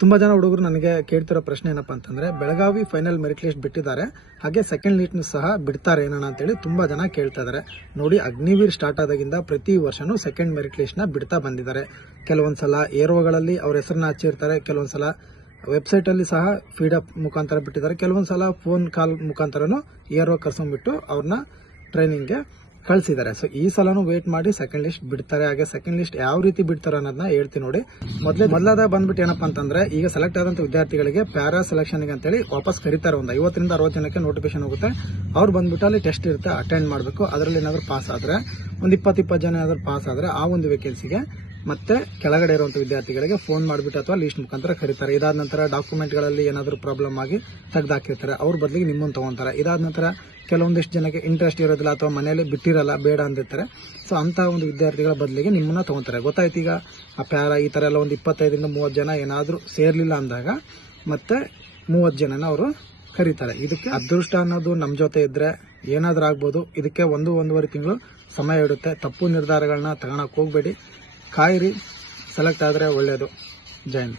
ತುಂಬಾ ಜನ ಹುಡುಗರು ನನಗೆ ಕೇಳ್ತಿರೋ ಪ್ರಶ್ನೆ ಏನಪ್ಪಾ ಅಂತಂದ್ರೆ, ಬೆಳಗಾವಿ ಫೈನಲ್ ಮೆರಿಟ್ ಲಿಸ್ಟ್ ಬಿಟ್ಟಿದ್ದಾರೆ, ಹಾಗೆ ಸೆಕೆಂಡ್ ಲಿಸ್ಟ್ ಸಹ ಬಿಡ್ತಾರೆ ಏನೋ ಅಂತೇಳಿ ತುಂಬಾ ಜನ ಕೇಳ್ತಾ ಇದಾರೆ. ನೋಡಿ, ಅಗ್ನಿವೀರ್ ಸ್ಟಾರ್ಟ್ ಆದಾಗಿಂದ ಪ್ರತಿ ವರ್ಷನೂ ಸೆಕೆಂಡ್ ಮೆರಿಟ್ ಲಿಸ್ಟ್ ನ ಬಿಡ್ತಾ ಬಂದಿದ್ದಾರೆ. ಕೆಲವೊಂದ್ಸಲ ಏರೋಗಳಲ್ಲಿ ಅವ್ರ ಹೆಸರನ್ನ ಹಚ್ಚಿರ್ತಾರೆ, ಕೆಲವೊಂದ್ಸಲ ವೆಬ್ಸೈಟ್ ಅಲ್ಲಿ ಸಹ ಫೀಡಪ್ ಮುಖಾಂತರ ಬಿಟ್ಟಿದ್ದಾರೆ, ಕೆಲವೊಂದ್ಸಲ ಫೋನ್ ಕಾಲ್ ಮುಖಾಂತರನು ಏರೋ ಕರ್ಸ್ಕೊಂಡ್ಬಿಟ್ಟು ಅವ್ರನ್ನ ಟ್ರೈನಿಂಗ್ಗೆ ಕಳಿಸಿದ್ದಾರೆ. ಸೊ ಈ ಸಲನು ವೇಟ್ ಮಾಡಿ ಸೆಕೆಂಡ್ ಲಿಸ್ಟ್ ಬಿಡ್ತಾರೆ. ಹಾಗೆ ಸೆಕೆಂಡ್ ಲಿಸ್ಟ್ ಯಾವ ರೀತಿ ಬಿಡ್ತಾರೆ ಅನ್ನೋದನ್ನ ಹೇಳ್ತೀನಿ ನೋಡಿ. ಮೊದಲಾದ ಬಂದ್ಬಿಟ್ಟು ಏನಪ್ಪಾ ಅಂತಂದ್ರೆ, ಈಗ ಸೆಲೆಕ್ಟ್ ಆದಂತ ವಿದ್ಯಾರ್ಥಿಗಳಿಗೆ ಪ್ಯಾರಾ ಸೆಲೆಕ್ಷನ್ ಅಂತೇಳಿ ವಾಪಸ್ ಕರೀತಾರೆ. ಒಂದು 50 ರಿಂದ 60 ಜನಕ್ಕೆ ನೋಟಿಫಿಕೇಶನ್ ಹೋಗುತ್ತೆ. ಅವ್ರು ಬಂದ್ಬಿಟ್ಟು ಅಲ್ಲಿ ಟೆಸ್ಟ್ ಇರುತ್ತೆ, ಅಟೆಂಡ್ ಮಾಡಬೇಕು. ಅದರಲ್ಲಿ ಏನಾದ್ರು ಪಾಸ್ ಆದ್ರೆ, ಒಂದು 20 ಜನ ಏನಾದ್ರು ಪಾಸ್ ಆದ್ರೆ ಆ ಒಂದು ವೇಕೆನ್ಸಿಗೆ ಮತ್ತೆ ಕೆಳಗಡೆ ಇರುವಂತ ವಿದ್ಯಾರ್ಥಿಗಳಿಗೆ ಫೋನ್ ಮಾಡಿಬಿಟ್ಟು ಅಥವಾ ಲಿಸ್ಟ್ ಮುಖಾಂತರ ಕರೀತಾರೆ. ಇದಾದ ನಂತರ ಡಾಕ್ಯುಮೆಂಟ್ಗಳಲ್ಲಿ ಏನಾದರೂ ಪ್ರಾಬ್ಲಮ್ ಆಗಿ ತೆಗೆದಾಕಿರ್ತಾರೆ, ಅವ್ರ ಬದಲಿಗೆ ನಿಮ್ಮನ್ನು ತಗೊಂತಾರೆ. ಇದಾದ ನಂತರ ಕೆಲವೊಂದಿಷ್ಟು ಜನಕ್ಕೆ ಇಂಟ್ರೆಸ್ಟ್ ಇರೋದಿಲ್ಲ ಅಥವಾ ಮನೆಯಲ್ಲಿ ಬಿಟ್ಟಿರಲ್ಲ, ಬೇಡ ಅಂದಿರ್ತಾರೆ. ಸೊ ಅಂತ ಒಂದು ವಿದ್ಯಾರ್ಥಿಗಳ ಬದಲಿಗೆ ನಿಮ್ಮನ್ನ ತಗೊಂತಾರೆ. ಗೊತ್ತಾಯ್ತು, ಈಗ ಆ ಪ್ಯಾರಾ ಈ ತರ ಎಲ್ಲ ಒಂದು 25 ರಿಂದ 30 ಜನ ಏನಾದರೂ ಸೇರ್ಲಿಲ್ಲ ಅಂದಾಗ ಮತ್ತೆ 30 ಜನನ ಅವರು ಕರೀತಾರೆ. ಇದಕ್ಕೆ ಅದೃಷ್ಟ ಅನ್ನೋದು ನಮ್ಮ ಜೊತೆ ಇದ್ರೆ ಏನಾದ್ರೂ ಆಗ್ಬೋದು. ಇದಕ್ಕೆ 1-1.5 ತಿಂಗಳು ಸಮಯ ಇಡುತ್ತೆ. ತಪ್ಪು ನಿರ್ಧಾರಗಳನ್ನ ತಗೊಳಕ್ ಹೋಗ್ಬೇಡಿ, ಕಾಯಿರಿ. ಸೆಲೆಕ್ಟ್ ಆದ್ರೆ ಒಳ್ಳೇದು. ಜೈ ಹಿಂದ್.